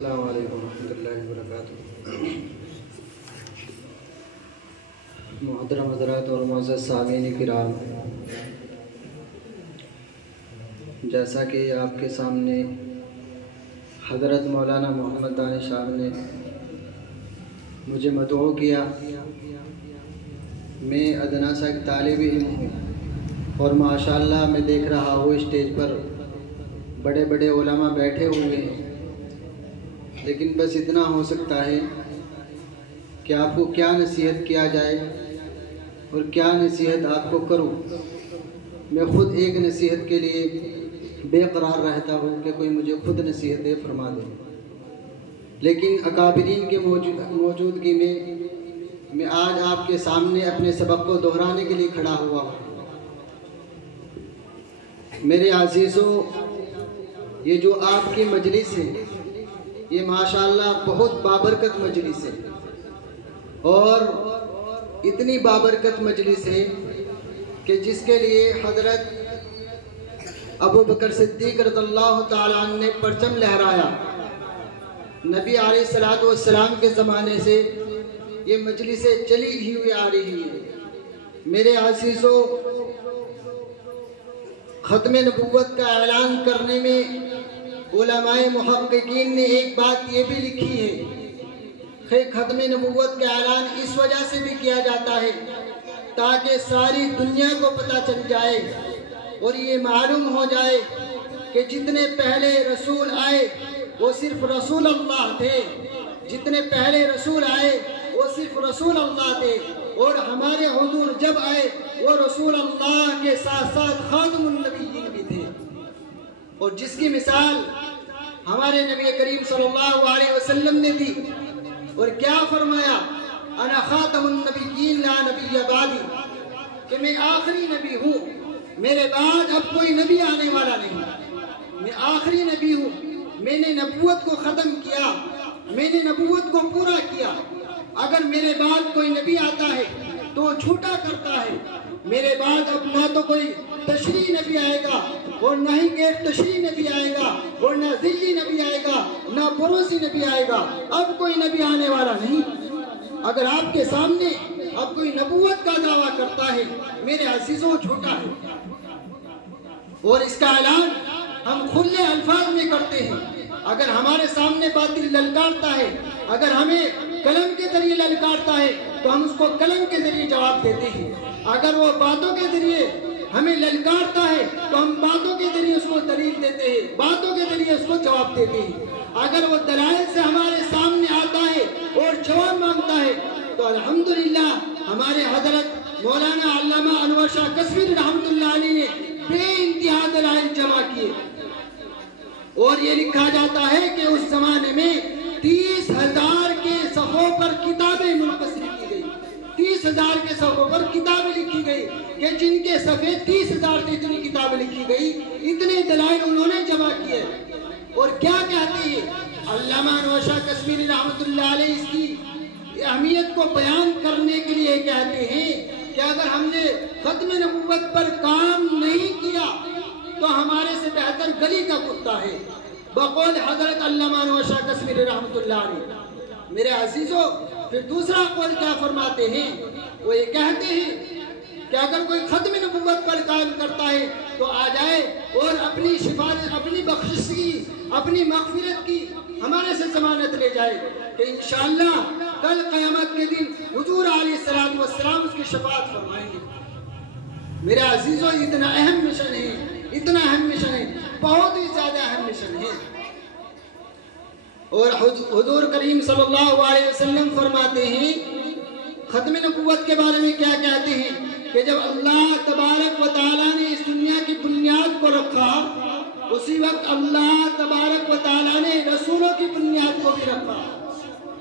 अस्सलामु अलैकुम रहमतुल्लाहि व बरकातुहू। मुहतरम हज़रात और मुअज़्ज़ज़ सामीन किराम, जैसा कि आपके सामने हज़रत मौलाना मोहम्मद दानिश साहब ने मुझे मदऊ किया, मैं अदना सा एक तालिब इल्म हूँ और माशाअल्लाह मैं देख रहा हूँ स्टेज पर बड़े बड़े उलमा बैठे हुए हैं, लेकिन बस इतना हो सकता है कि आपको क्या नसीहत किया जाए और क्या नसीहत आपको करूं। मैं ख़ुद एक नसीहत के लिए बेकरार रहता हूं कि कोई मुझे खुद नसीहतें फरमा दे, लेकिन अकाबिरीन के मौजूदगी में मैं आज आपके सामने अपने सबक को दोहराने के लिए खड़ा हुआ हूँ। मेरे अज़ीज़ों, ये जो आपकी मजलिस है ये माशाअल्लाह बहुत बाबरकत मजलिस है और इतनी बाबरकत मजलिस है कि जिसके लिए हज़रत अबू बकर सिद्दीक़ रज़ियल्लाहु ताला अन्हु ने परचम लहराया। नबी अलैहिस्सलातु वस्सलाम के ज़माने से ये मजलिसें चली हुई आ रही है। मेरे अज़ीज़ों, ख़त्म नबुव्वत का ऐलान करने में उलमाए मुहक्किकीन ने एक बात ये भी लिखी है कि ख़त्म नबुव्वत का ऐलान इस वजह से भी किया जाता है ताकि सारी दुनिया को पता चल जाए और ये मालूम हो जाए कि जितने पहले रसूल आए वो सिर्फ रसूल अल्लाह थे, जितने पहले रसूल आए वो सिर्फ रसूल अल्लाह थे और हमारे हुजूर जब आए वो रसूल अल्लाह के साथ साथ खातमुन नबिय्यीन भी थे। और जिसकी मिसाल हमारे नबी करीम सल्लल्लाहु अलैहि वसल्लम ने दी और क्या फरमाया, अना खातमुन नबिय्यीन ला नबिय्य बादी, कि मैं आखिरी नबी हूँ, मेरे बाद अब कोई नबी आने वाला नहीं, मैं आखिरी नबी हूँ। मैंने नबूवत को ख़त्म किया, मैंने नबूवत को पूरा किया। अगर मेरे बाद कोई नबी आता है तो झूठा करता है। मेरे बाद अब ना तो कोई तशरीह नबी आएगा और ना ही गैर तशरीह नबी आएगा और ना ज़िल्ली नबी आएगा, ना बरोज़ी नबी आएगा। अब कोई नबी आने वाला नहीं। अगर आपके सामने अब कोई नबूवत का दावा करता है, मेरे अज़ीज़ों, झूठा है। और इसका ऐलान हम खुले अल्फाज में करते हैं। अगर हमारे सामने बातिल ललकारता है, अगर हमें कलम के जरिए ललकारता है तो हम उसको कलम के जरिए जवाब देते हैं। अगर वो बातों के जरिए हमें ललकारता है तो हम बातों के जरिए उसको दलील देते हैं, बातों के जरिए उसको जवाब देते हैं। अगर वो दलाइल से हमारे सामने आता है और जवाब मांगता है तो अल्हम्दुलिल्लाह हमारे हजरत मौलाना अल्लामा अनवर शाह कश्मीरी रहमतुल्लाह अलैह ने बेइंतहा दलाइल जमा किए और ये लिखा जाता है कि उस जमाने में 30,000 के सफ़ों पर किताबें मुनक़सिर की गई, 30,000 के सफ़ों पर किताबें लिखी गई कि जिनके सफ़े 30,000 से इतनी किताबें लिखी गई, इतने दलाइल उन्होंने जमा किए। और क्या कहते हैं अल्लामा अनवर शाह कश्मीरी रहमतुल्लाह अलैह इसकी अहमियत को बयान करने के लिए कहते हैं कि अगर हमने ख़त्म नबुव्वत पर काम नहीं किया तो हमारे से बेहतर गली का कुत्ता है, बकौल हजरत अल्लामा अनवर शाह कश्मीरी रहमतुल्लाह अलैह। मेरे अज़ीज़ों, फिर दूसरा कौल क्या फरमाते हैं, वो ये कहते हैं कि अगर कोई ख़त्म नबुव्वत पर काम करता है तो आ जाए और अपनी सिफारिश, अपनी बख्शिश की, अपनी मग़फ़िरत की हमारे से ज़मानत ले जाए कि इंशाअल्लाह कल क़यामत के दिन हुज़ूर अलैहिस्सलातु वस्सलाम उसकी शफ़ाअत फरमाएंगे। मेरे अज़ीज़ों, इतना अहम मिशन है, इतना अहम मिशन है, बहुत ही ज़्यादा अहम मिशन है। और हुज़ूर करीम सल्लल्लाहु अलैहि वसल्लम फरमाते हैं, ख़त्म नबुव्वत के बारे में क्या कहते हैं कि जब अल्लाह तबारक व तआला ने इस दुनिया की बुनियाद को रखा, उसी वक्त अल्लाह तबारक व तआला ने रसूलों की बुनियाद को भी रखा।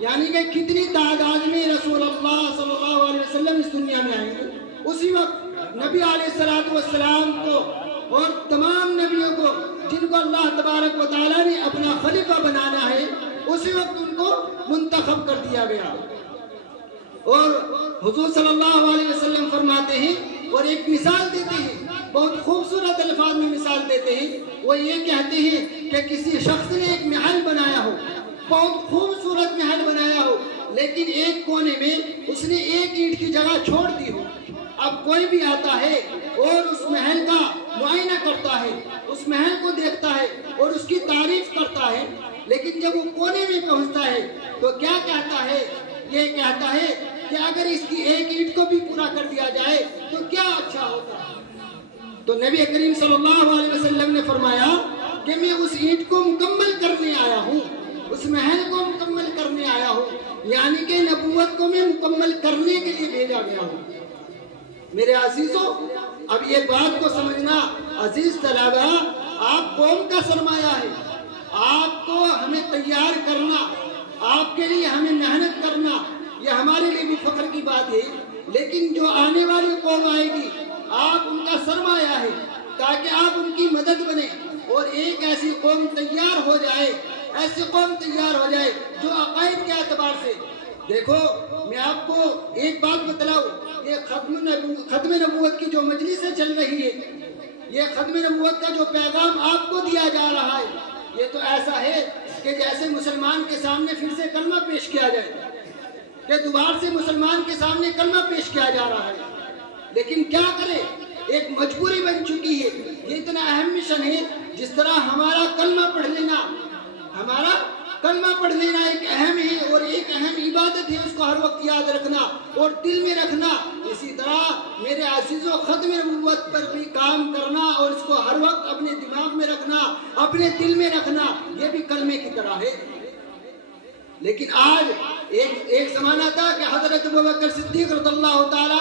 यानी कि कितनी तादाद में रसूल अल्लाह सल्लल्लाहु अलैहि वसल्लम इस दुनिया में आएंगे, उसी वक्त नबी अलैहिस्सलातु वस्सलाम को और तमाम नबियों को जिनको अल्लाह तबारक व तआला ने अपना खलीफा बनाना है, उसी वक्त उनको मुंतखब कर दिया गया। और हुजूर सल्लल्लाहु अलैहि वसल्लम फरमाते हैं और एक मिसाल देते हैं, बहुत खूबसूरत अल्फाज में मिसाल देते हैं। वो ये कहते हैं कि किसी शख्स ने एक महल बनाया हो, बहुत खूबसूरत महल बनाया हो, लेकिन एक कोने में उसने एक ईंट की जगह छोड़ दी हो। अब कोई भी आता है और उस महल का मुआयना करता है, उस महल को देखता है और उसकी तारीफ करता है, लेकिन जब वो कोने में पहुंचता है तो क्या कहता है? ये कहता है कि अगर इसकी एक ईंट को भी पूरा कर दिया जाए तो क्या अच्छा होगा। तो नबी करीम सल्लल्लाहु अलैहि वसल्लम ने फरमाया कि मैं उस ईंट को मुकम्मल करने आया हूँ, उस महल को मुकम्मल करने आया हूँ, यानी कि नबूवत को मैं मुकम्मल करने के लिए भेजा गया हूँ। मेरे अजीजों, अब ये बात को समझना अजीज तलबा, आप कौम का सरमाया है, आपको हमें तैयार करना, आपके लिए हमें मेहनत करना, यह हमारे लिए भी फख्र की बात है। लेकिन जो आने वाली कौम आएगी, आप उनका सरमाया है, ताकि आप उनकी मदद बने और एक ऐसी कौम तैयार हो जाए, ऐसी कौम तैयार हो जाए जो अकायद के एतबार से। देखो, मैं आपको एक बात बतलाऊं, ये खत्म नबूवत की जो मजलिसें चल रही है, ये खत्म नबूवत का जो पैगाम आपको दिया जा रहा है, ये तो ऐसा है कि जैसे मुसलमान के सामने फिर से कलमा पेश किया जाए, कि दोबारा से मुसलमान के सामने कलमा पेश किया जा रहा है। लेकिन क्या करें, एक मजबूरी बन चुकी है। ये इतना अहम मिशन है, जिस तरह हमारा कलमा पढ़ लेना, हमारा कलमा पढ़ लेना एक अहम है और एक अहम इबादत है, उसको हर वक्त याद रखना और दिल में रखना। इसी तरह मेरे अजीजों, खत्म नबूवत पर भी काम करना और इसको हर वक्त अपने दिमाग में रखना, अपने दिल में रखना, ये भी कलमे की तरह है। लेकिन आज एक ज़माना था कि हज़रत अबू बकर सिद्दीक़ रज़ियल्लाहु ताला